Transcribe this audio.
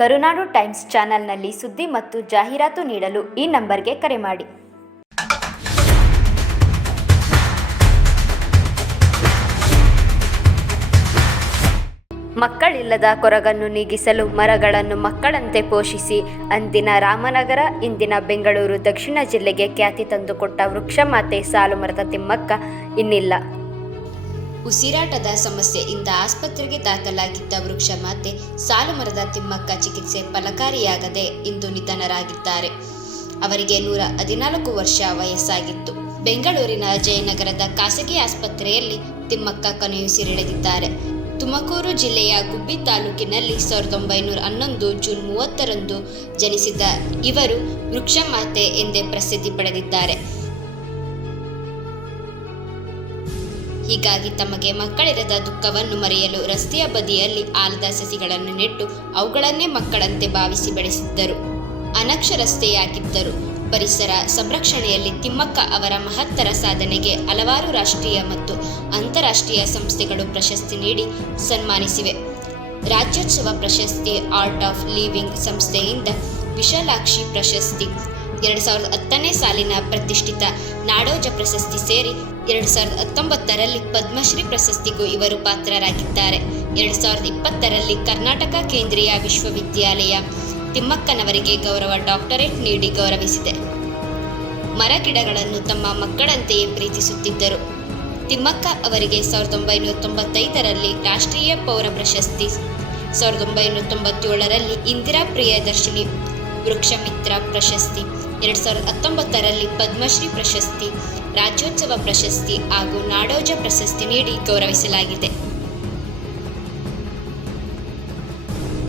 ಕರುನಾಡು times ಚಾನೆಲ್ನಲ್ಲಿ ಸುದ್ದಿ ಮತ್ತು ಜಾಹೀರಾತು ನೀಡಲು ಈ ನಂಬರ್ಗೆ ಕರೆ ಮಾಡಿ. ಮಕ್ಕಳಿಲ್ಲದ ಕೊರಗನ್ನು ನೀಗಿಸಲು ಮರಗಳನ್ನು ಮಕ್ಕಳಂತೆ ಪೋಷಿಸಿ ಅಂದಿನ ರಾಮನಗರ ಇಂದಿನ ಬೆಂಗಳೂರು ದಕ್ಷಿಣ ಜಿಲ್ಲೆಗೆ ಖ್ಯಾತಿ ತಂದುಕೊಟ್ಟ ವೃಕ್ಷಮಾತೆ ಸಾಲುಮರದ ತಿಮ್ಮಕ್ಕ ಇನ್ನಿಲ್ಲ. ಉಸಿರಾಟದ ಸಮಸ್ಯೆಯಿಂದ ಆಸ್ಪತ್ರೆಗೆ ದಾಖಲಾಗಿದ್ದ ವೃಕ್ಷಮಾತೆ ಸಾಲುಮರದ ತಿಮ್ಮಕ್ಕ ಚಿಕಿತ್ಸೆ ಫಲಕಾರಿಯಾಗದೆ ಇಂದು ನಿಧನರಾಗಿದ್ದಾರೆ. ಅವರಿಗೆ 114 ವರ್ಷ ವಯಸ್ಸಾಗಿತ್ತು. ಬೆಂಗಳೂರಿನ ಜಯನಗರದ ಖಾಸಗಿ ಆಸ್ಪತ್ರೆಯಲ್ಲಿ ತಿಮ್ಮಕ್ಕ ಕೊನೆಯುಸಿರೆಳೆದಿದ್ದಾರೆ. ತುಮಕೂರು ಜಿಲ್ಲೆಯ ಗುಬ್ಬಿ ತಾಲೂಕಿನಲ್ಲಿ 1911 ಜೂನ್ 30ರಂದು ಜನಿಸಿದ ಇವರು ವೃಕ್ಷಮಾತೆ ಎಂದೇ ಪ್ರಸಿದ್ಧಿ ಪಡೆದಿದ್ದಾರೆ. ಹೀಗಾಗಿ ತಮಗೆ ಮಕ್ಕಳಿರದ ದುಃಖವನ್ನು ಮರೆಯಲು ರಸ್ತೆಯ ಬದಿಯಲ್ಲಿ ಆಲದ ಸಸಿಗಳನ್ನು ನೆಟ್ಟು ಅವುಗಳನ್ನೇ ಮಕ್ಕಳಂತೆ ಭಾವಿಸಿ ಬೆಳೆಸಿದ್ದರು. ಅನಕ್ಷರಸ್ಥೆಯಾಗಿದ್ದರು. ಪರಿಸರ ಸಂರಕ್ಷಣೆಯಲ್ಲಿ ತಿಮ್ಮಕ್ಕ ಅವರ ಮಹತ್ತರ ಸಾಧನೆಗೆ ಹಲವಾರು ರಾಷ್ಟ್ರೀಯ ಮತ್ತು ಅಂತಾರಾಷ್ಟ್ರೀಯ ಸಂಸ್ಥೆಗಳು ಪ್ರಶಸ್ತಿ ನೀಡಿ ಸನ್ಮಾನಿಸಿವೆ. ರಾಜ್ಯೋತ್ಸವ ಪ್ರಶಸ್ತಿ, ಆರ್ಟ್ ಆಫ್ ಲಿವಿಂಗ್ ಸಂಸ್ಥೆಯಿಂದ ವಿಶಾಲಾಕ್ಷಿ ಪ್ರಶಸ್ತಿ, 2010ನೇ ಸಾಲಿನ ಪ್ರತಿಷ್ಠಿತ ನಾಡೋಜ ಪ್ರಶಸ್ತಿ ಸೇರಿ 2019ರಲ್ಲಿ ಪದ್ಮಶ್ರೀ ಪ್ರಶಸ್ತಿಗೂ ಇವರು ಪಾತ್ರರಾಗಿದ್ದಾರೆ. 2020ರಲ್ಲಿ ಕರ್ನಾಟಕ ಕೇಂದ್ರೀಯ ವಿಶ್ವವಿದ್ಯಾಲಯ ತಿಮ್ಮಕ್ಕನವರಿಗೆ ಗೌರವ ಡಾಕ್ಟರೇಟ್ ನೀಡಿ ಗೌರವಿಸಿದೆ. ಮರಗಿಡಗಳನ್ನು ತಮ್ಮ ಮಕ್ಕಳಂತೆಯೇ ಪ್ರೀತಿಸುತ್ತಿದ್ದರು. ತಿಮ್ಮಕ್ಕ ಅವರಿಗೆ 1995ರಲ್ಲಿ ರಾಷ್ಟ್ರೀಯ ಪೌರ ಪ್ರಶಸ್ತಿ, 1997ರಲ್ಲಿ ಇಂದಿರಾ ಪ್ರಿಯದರ್ಶಿನಿ ವೃಕ್ಷಮಿತ್ರ ಪ್ರಶಸ್ತಿ, 2019ರಲ್ಲಿ ಪದ್ಮಶ್ರೀ ಪ್ರಶಸ್ತಿ, ರಾಜ್ಯೋತ್ಸವ ಪ್ರಶಸ್ತಿ ಹಾಗೂ ನಾಡೋಜ ಪ್ರಶಸ್ತಿ ನೀಡಿ ಗೌರವಿಸಲಾಗಿದೆ.